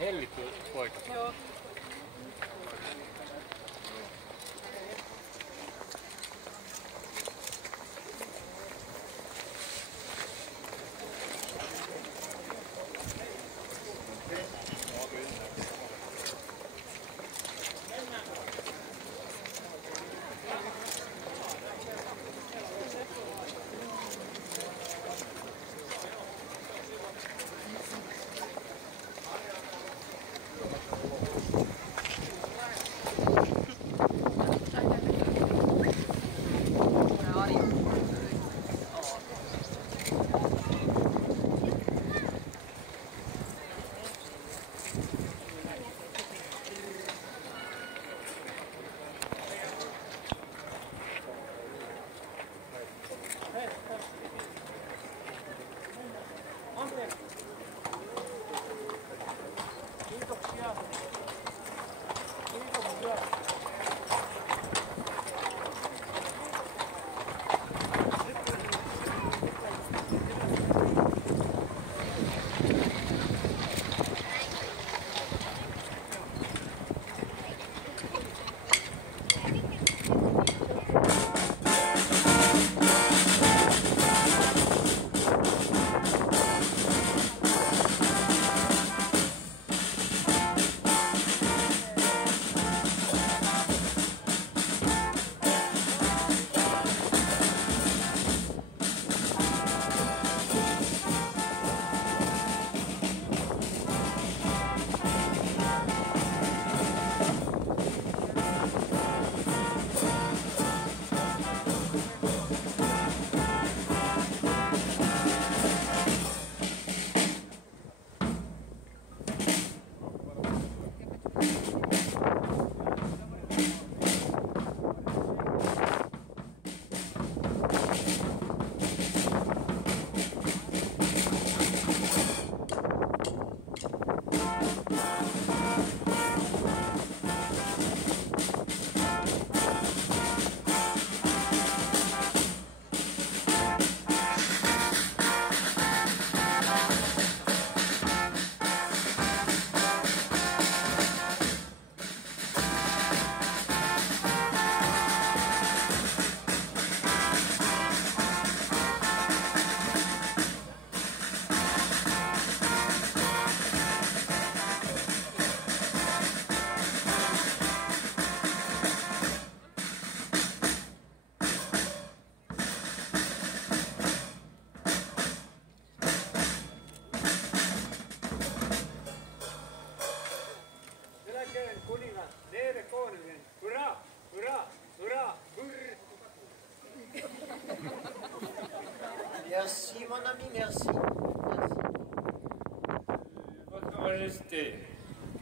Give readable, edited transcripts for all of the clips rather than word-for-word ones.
Hellitty poika. Joo. Merci mon ami, merci. Votre Majesté,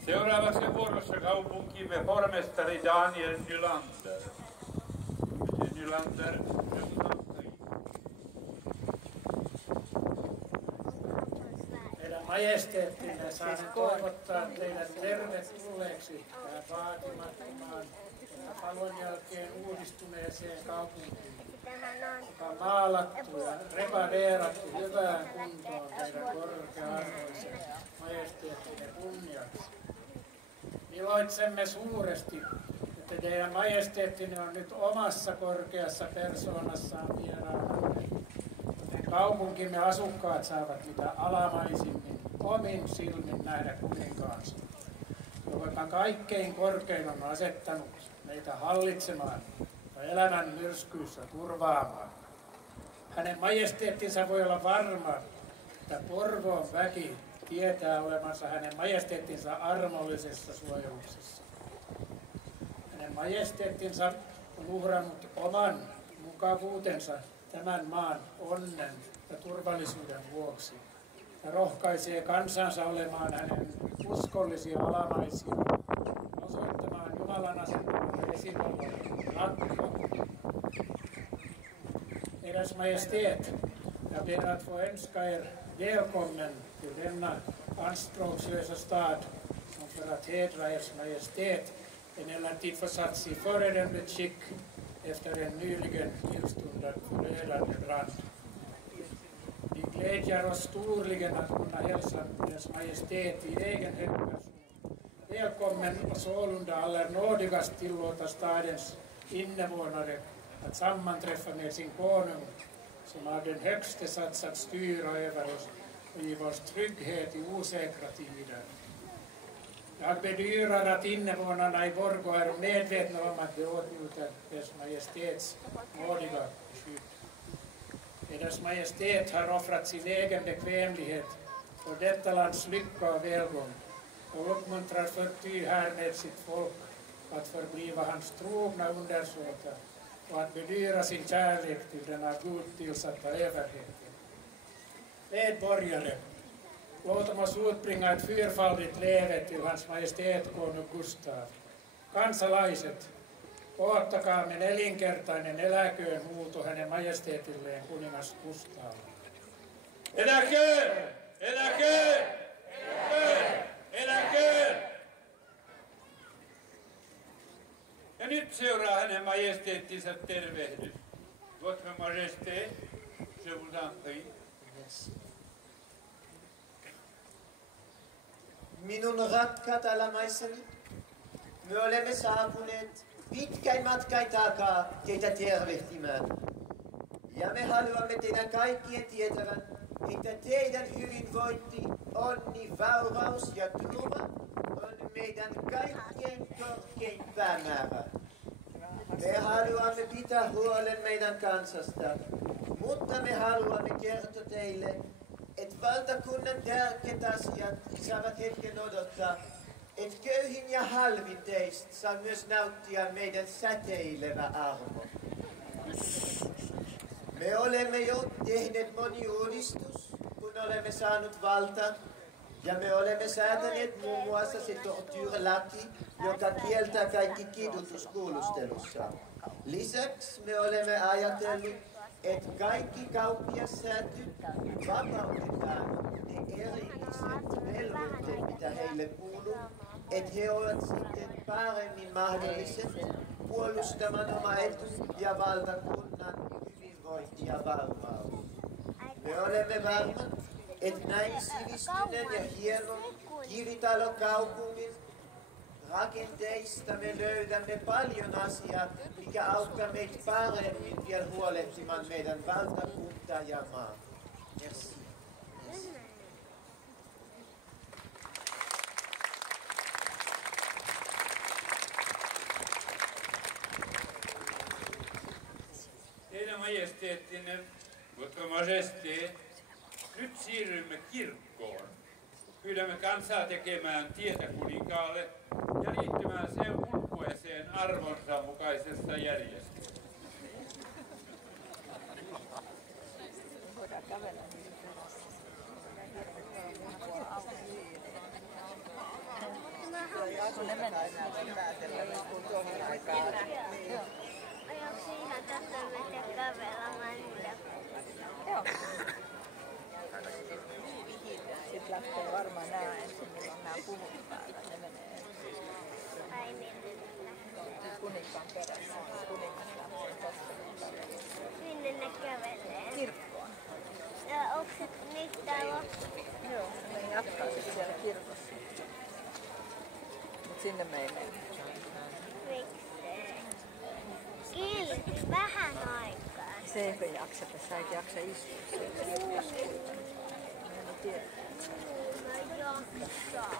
seuraavaksi vuorossa kaupunkimme pormestari Daniel Nylander. Nylander, Teidän majesteettinne saan toivottaa teidät tervetulleeksi tähän vaatimattomaan ja palon jälkeen uudistuneeseen kaupunkiin, joka on maalattu ja repareerattu hyvään kuntoon teidän korkea-arvoisen majesteettinne kunniaksi. Iloitsemme suuresti, että teidän majesteettinne on nyt omassa korkeassa persoonassaan vieraanamme, joten kaupunkimme asukkaat saavat mitä alamaisimmin omin silmin nähdä kuninkaansa, joka kaikkein korkein on asettanut meitä hallitsemaan ja elämän myrskyissä turvaamaan. Hänen majesteettinsa voi olla varma, että Porvoon väki tietää olevansa hänen majesteettinsa armollisessa suojeluksessa. Hänen majesteettinsa on uhrannut oman mukavuutensa tämän maan onnen ja turvallisuuden vuoksi. ja rohkaisee kansansa olemaan hänen uskollisia alamaisia, osoittamaan Jumalan asettamalle esivallalle rakko. Eders Majestät, jag ber att få önska er välkommen till denna anspråkslösa stad som för att hedra ers majestät en emellertid försatts i föredömligt skick efter en nyligen tillstundad förödande brand. Vi glädjer oss storligen att kunna hälsa ers majestät i egen hemperson. Välkommen och sålunda allernådigast tillåta stadens invånare att sammanträffa med sin konung som av den högste satts att styra över oss och ge oss trygghet i osäkra tider. Jag bedyrar att invånarna i Borgå är medvetna om att de åtnjuter Ers Majestäts nådiga skydd. Eders Majestät har offrat sin egen bekvämlighet för detta lands lycka och välgång och uppmuntrar förty härmed sitt folk att förbliva hans trogna undersåtar och att bedyra sin kärlek till den av Gud tillsatta överheten. Medborgare, låt oss utbringa ett fyrfaldigt leve till Hans Majestät konung Gustav. Kansalaiset, oottakaamme nelinkertainen eläköön huuto hänen majesteetilleen kuningas Gustav. Eläköön! Eläköön! Eläköön! Eläköön! Ja nyt seuraa hänen majesteettinsa tervehdys. Votre Majesté, je vous en prie. Minun rakkaat alamaiseni, me olemme saapuneet pitkän matkan takaa teitä tervehtimään. Ja me haluamme teidän kaikkien tietävän, että teidän hyvinvointi, onni, vauraus ja turva on meidän kaikkein korkein päämäärä. Me haluamme pitää huolen meidän kansasta, mutta me haluamme kertoa teille, että valtakunnan tärkeät asiat saavat hetken odottaa, että köyhin ja halvin teistä saa myös nauttia meidän säteilevä arvo. Me olemme jo tehneet moni uudistus, kun olemme saanut valta, ja me olemme säätäneet muun muassa se tortyyrilaki, joka kieltää kaikki kidutus kuulustelussa. Lisäksi me olemme ajatelleet, että kaikki kauppiassäätyt vapautetaan ne erilliset velvoitteet, mitä heille kuuluu, että he ovat sitten paremmin mahdolliset puolustamaan omaa etua ja valtakunnan hyvinvointi ja vauraus. Me olemme varmat, että näin sivistyneen ja hienon kivitalokaupungin rakenteista me löydämme paljon asiaa, mikä auttaa meitä paremmin vielä huolehtimaan meidän valtakuntaa ja maa. Merci. Teidän majesteettinne, Votre Majesté, nyt siirrymme kirkkoon. Pyydämme kansaa tekemään tietä kuninkaalle ja liittymään sen ulkoiseen arvonsa mukaisessa järjestyksessä. Ajoiko ihan tästä mennä kävelemään? Joo. Sitten lähtee varmaan nää ensin, milloin nää puvut päällä. Ne menee ensin. Ai minne lähtee? Kuninkaan perässä. Kuningas lähtee tosta. Minne ne kävelee? Kirkkoon. Ja onko se nyt täällä? Joo, ne jatkaa sitten siellä kirkossa. Mut sinne me ei mennä. Miksei? Kiilti vähän aikaa. Se eikö jaksa, sä et jaksa istua siellä kirkossa. En tiedä. No jaksaa.